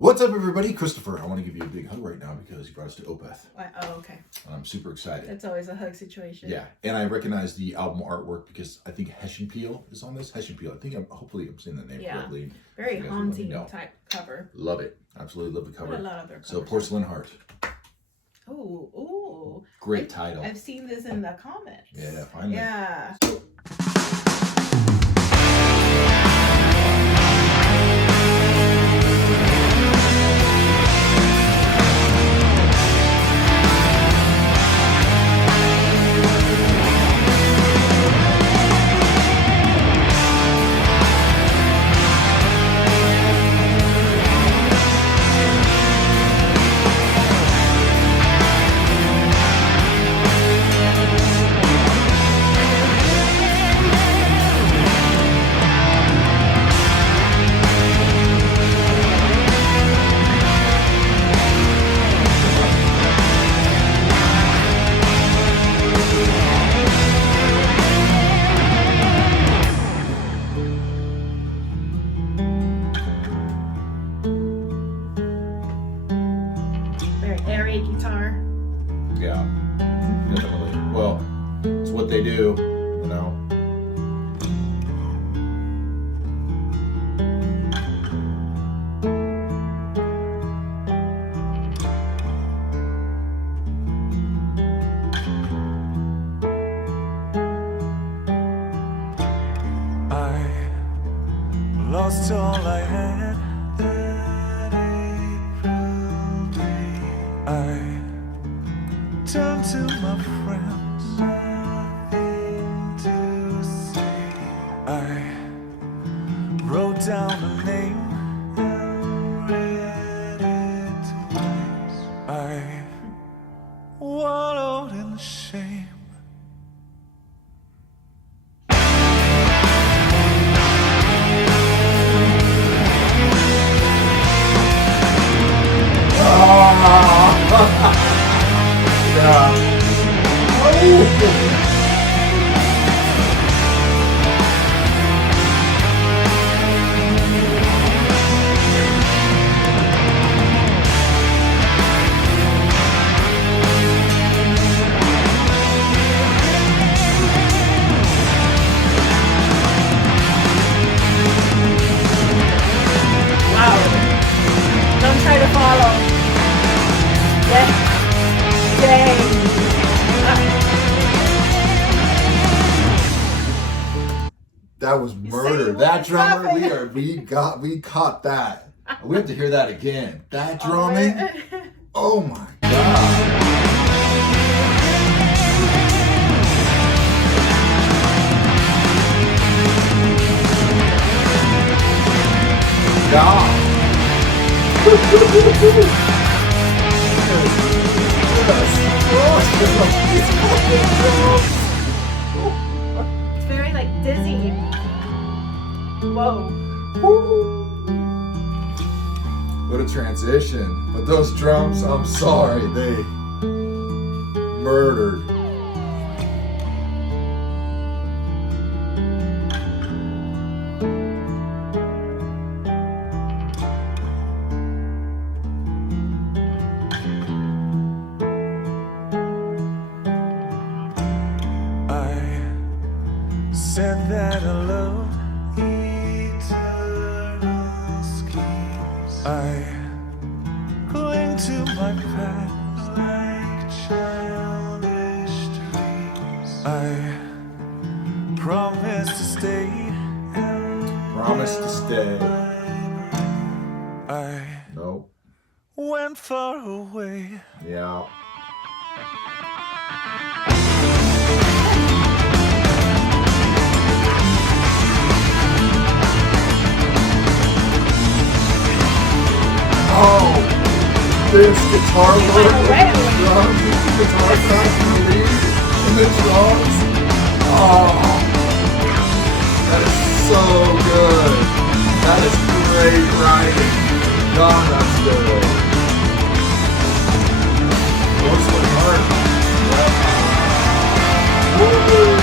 What's up, everybody? Christopher, I want to give you a big hug right now because you brought us to Opeth. Oh, okay. And I'm super excited. That's always a hug situation. Yeah, and I recognize the album artwork because I think Hessian Peel is on this. Hessian Peel. I think hopefully I'm saying the name correctly. Very haunting type cover. Love it. Absolutely love the cover. A lot of their covers. So Porcelain Heart. Ooh. Great title. I've seen this in the comments. Yeah, finally. Yeah. Airy guitar. Yeah, definitely. Well, it's what they do, you know. I lost all I had that April day. I turned to my friends, nothing to say. I wrote down a name and read it twice. I wallowed in shame. Don't try to follow. Yes. Dang. That was murder. That drummer, we caught that. We have to hear that again. That drumming. Oh my God. God. It's very like dizzy. Whoa. What a transition. But those drums, I'm sorry, they murdered. Said that I loved eternal schemes. I cling to my past like childish dreams. I promise to stay. Promise to stay. I Nope. went far away. Yeah. Oh, this guitar work with the drums, the guitar sounds in the lead, and the drums. Oh, that is so good. That is great writing. God, that's good. Porcelain Heart. Woo!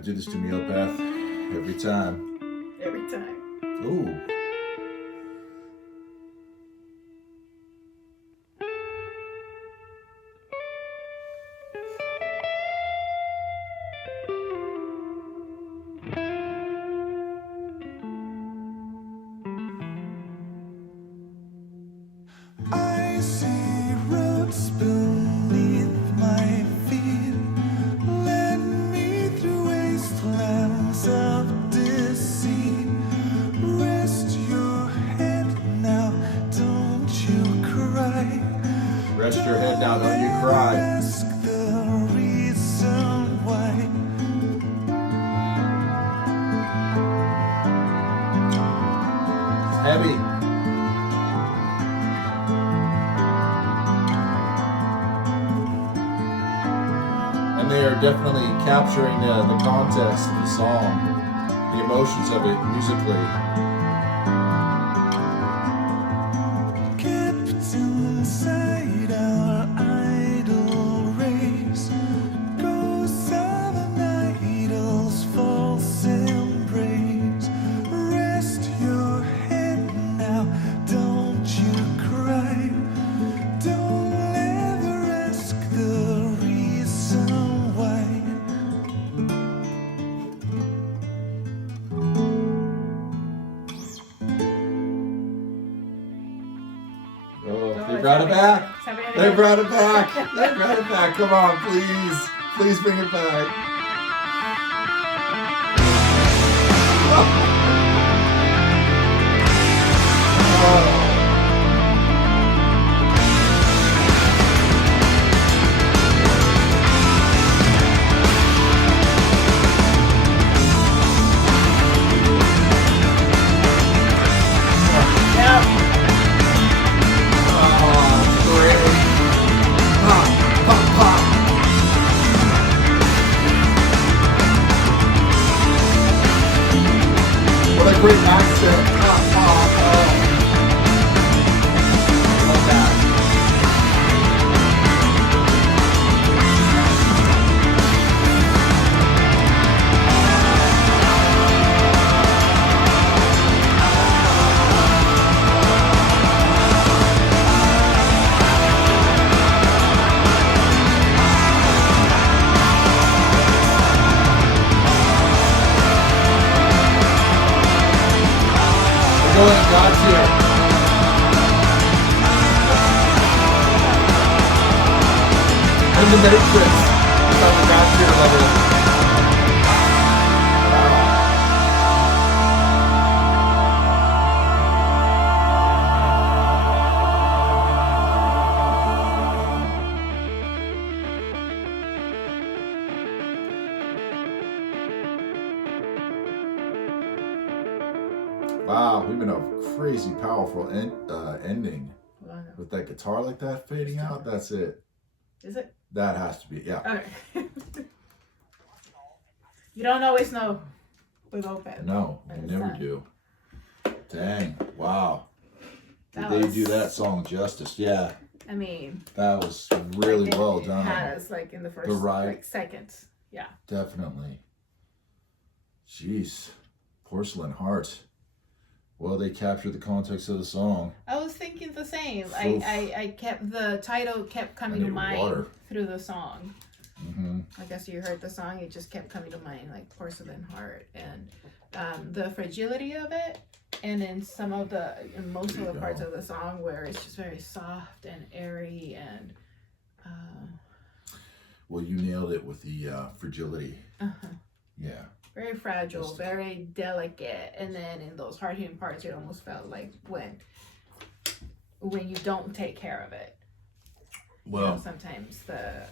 gotta do this to me, Opeth. Every time. Every time. Ooh. I see roots beneath my feet. Let me through wastelands of deceit. Rest your head now, don't you cry. Rest your head now, don't you cry. Ask the reason why. It's heavy. And they are definitely capturing the context of the song, the emotions of it musically. Kept inside our idle race, ghosts of an idol's false embrace. Rest your head now, don't you cry. Don't ever ask the reason why. Oh, they brought it back. They brought it back. They brought it back. Come on, please. Please bring it back. Oh. What a great accent. Love that. We're going God's here. In the Matrix. It's on the God's here level. Wow, we've been a crazy powerful ending with that guitar like that fading out. That's it. Is it? That has to be, yeah. Okay. You don't always know with Opeth. No, But you it's never not. do. Dang, wow. Did That they was- do that song justice? Yeah, I mean, that was really like, well it done. has like in the first right- like seconds. Yeah. Definitely. Jeez, Porcelain Heart. Well, they captured the context of the song. I was thinking the same. Oof. I kept the title kept coming I to need mind water. through the song. Mm-hmm. I guess you heard the song. It just kept coming to mind, like Porcelain Heart, and the fragility of it, and in some of the, in most of the parts of the song where it's just very soft and airy and. Well, you nailed it with the fragility. Yeah. Very fragile, very delicate, and then in those hard-hitting parts, it almost felt like when you don't take care of it. Well, You know, sometimes the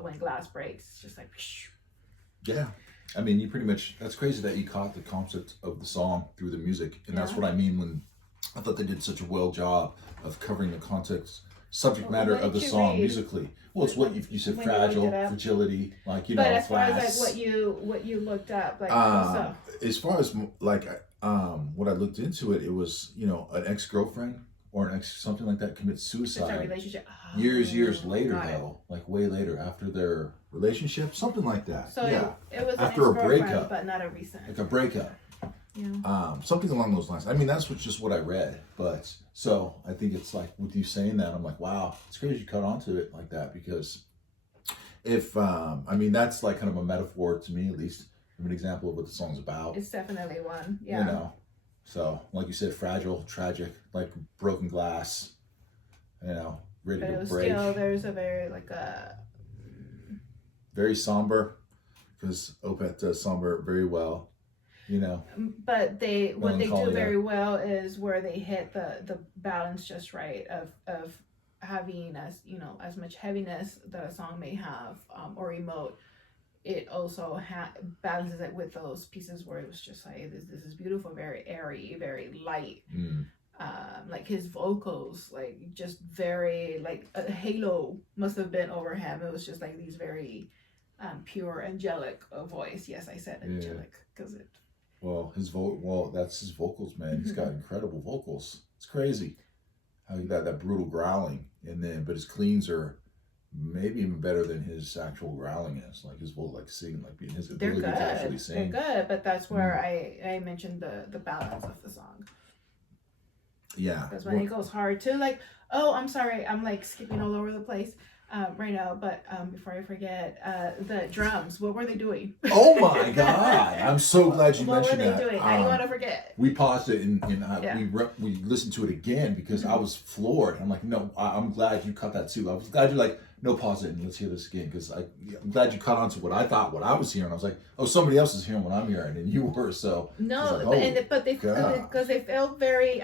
when glass breaks, it's just like. yeah. I mean, you pretty much, that's crazy that you caught the concept of the song through the music. And that's Yeah. what I mean when I thought they did such a well job of covering the context, subject matter What of the did you song read? musically. Well, it's what you said, When you looked fragile, it up? fragility, like, you But know, as far as glass. like what you looked up, like As far as like what I looked into it, it was, you know, an ex-girlfriend or an ex, something like that, commits It's a suicide relationship. Oh, years later, got it. though, like way later after their relationship, something like that. So yeah, it was after an a ex-girlfriend, breakup, but not a recent. like a breakup. Yeah. Something along those lines. I mean, that's just what I read. But so I think it's like with you saying that, I'm like, wow, it's crazy you cut onto it like that, because if I mean, that's like kind of a metaphor to me, at least, of an example of what the song's about. It's definitely one. Yeah. You know, so like you said, fragile, tragic, like broken glass. You know, ready But it to was break. still, there's a very like a. Very somber, because Opeth does somber very well. You know. But what they do Melancholia. very well is where they hit the balance just right of having as much heaviness that a song may have or emote. It also balances it with those pieces where it was just like this is beautiful, very airy, very light. Like his vocals, like just very like a halo must have been over him. It was just like these very pure angelic voice. Yes, I said angelic because it. Well, that's his vocals, man. He's got incredible vocals. It's crazy how he got that brutal growling, but his cleans are maybe even better than his actual growling is. Like his vocal, like singing, like being his ability to actually sing. They're good, but that's where I mentioned the balance of the song. Yeah. Because when it goes hard too, like, oh, I'm sorry, I'm like skipping all over the place right now, but before I forget, the drums, what were they doing? Oh my God! I'm so glad you mentioned that. What were they doing? I didn't want to forget. We paused it and we listened to it again because I was floored. I'm like, no, I'm glad you cut that too. I was glad you're like, no, pause it and let's hear this again, because I'm glad you caught on to what I thought, what I was hearing. I was like, oh, somebody else is hearing what I'm hearing, and you were. So no, like, but they felt very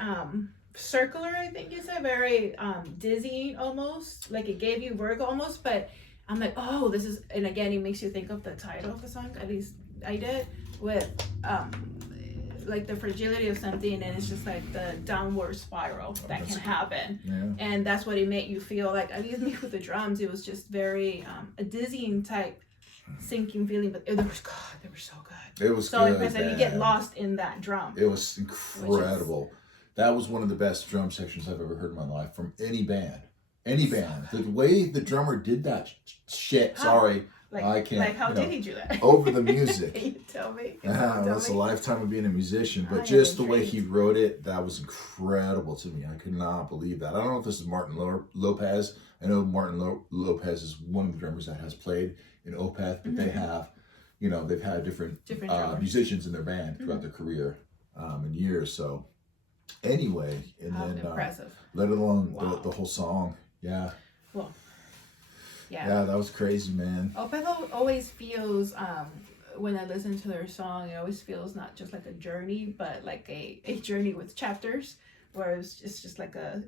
circular, I think you said, very dizzy almost, like it gave you vertigo almost. But I'm like, oh, this is, and again, it makes you think of the title of the song. At least I did, with like the fragility of something, and it's just like the downward spiral that can happen. Yeah. And that's what it made you feel like. At least me with the drums, it was just very a dizzying type sinking feeling, but they were so good. It was so good, impressive. You get lost in that drum. It was incredible. That was one of the best drum sections I've ever heard in my life from any band. Any band. The way the drummer did that shit. Sorry. I can't. Like, how did he do that? Over the music. Can you tell me? That's a lifetime of being a musician. But just the way he wrote it, that was incredible to me. I could not believe that. I don't know if this is Martin Lopez. I know Martin Lopez is one of the drummers that has played in Opeth, but they have, they've had different musicians in their band throughout their career and years. So anyway, and then impressive. Let alone the whole song. Yeah. Well. Yeah, that was crazy, man. Opeth always feels, when I listen to their song, it always feels not just like a journey, but like a journey with chapters, where it's just like a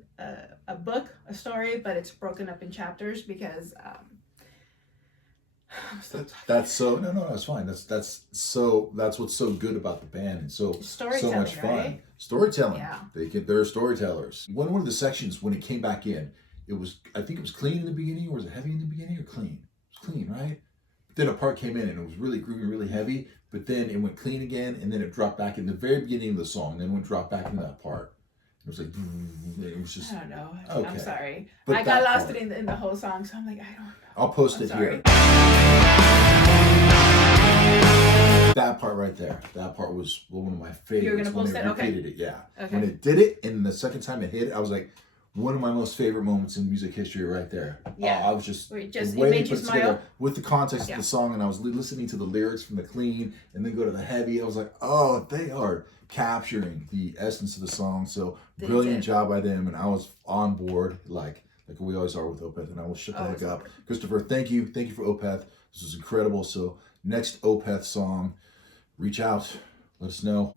book, a story, but it's broken up in chapters because that's fine. That's what's so good about the band, and so much fun. Right? Storytelling. Yeah. They're storytellers. One of the sections when it came back in, I think it was clean in the beginning, or was it heavy in the beginning, or clean? It was clean, right? But then a part came in and it was really groovy, really heavy, but then it went clean again, and then it dropped back in the very beginning of the song, then it went drop back into that part. It was like, it was just, I don't know. Okay. I'm sorry. But I got lost in the whole song, so I'm like, I don't know. I'll post it here. That part right there. That part was one of my favorites. You're gonna post when it? it repeated it, yeah. Okay. When it did it, and the second time it hit it, I was like, one of my most favorite moments in music history right there. Yeah. I was just it put made you it smile together with the context of the song, and I was listening to the lyrics from the clean and then go to the heavy. I was like, oh, they are capturing the essence of the song. So brilliant job by them, and I was on board like we always are with Opeth, and I will shut the heck up. Christopher, thank you for Opeth. This was incredible. So next Opeth song, reach out, let us know.